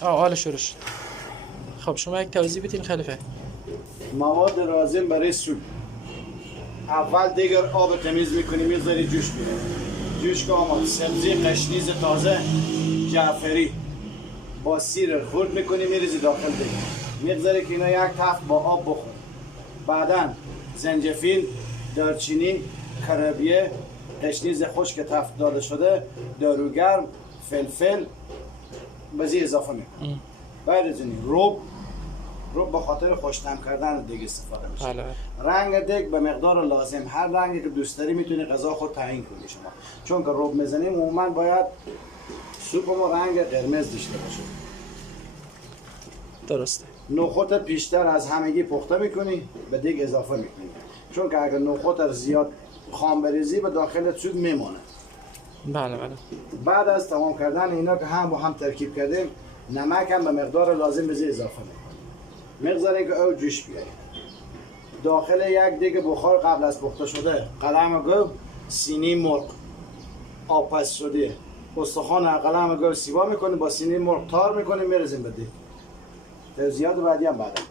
حال شورش. خب شما یک توضیح بدین خلیفه. مواد لازم برای سوپ. اول دیگر آب تمیز میکنی میذاری جوش بیاره. جوش که آمد سبزی قشنیز تازه جعفری با سیر خرد میکنی میریزی داخل دیگر. میگذاری که اینا یک تفت با آب بخور. بعدا زنجفیل، دارچینی، کرابیه، قشنیز خشک تفت داده شده، داروگرم، فلفل بزی اضافه میکنی. بعد از این روب به خاطر خوش‌طعم کردن دیگ استفاده میشه. بله. رنگ دیگ به مقدار لازم، هر رنگی که دوست داری میتونی غذا خود تعیین کنی شما. چون که روب میزنیم عموما باید سوپ ما رنگ قرمز داشته باشه. درسته. نخود پیشتر از همگی پخته میکنی به دیگ اضافه میکنی. چون که اگر نخود زیاد خام بریزی به داخل سوپ میمونه. بله بله. بعد از تمام کردن اینا که هم با هم ترکیب کردیم، نمک هم به مقدار لازم بزی اضافه میکنی. میگذاریم که او جوش بیاید. داخل یک دیگ بخار قبل از پخته شده قلم گو، سینی مرغ آب پس شده، استخوان قلم گو سیوا میکنیم با سینی مرغ تار میکنیم میرزیم به دیگ. توضیحات بعدی هم بعدا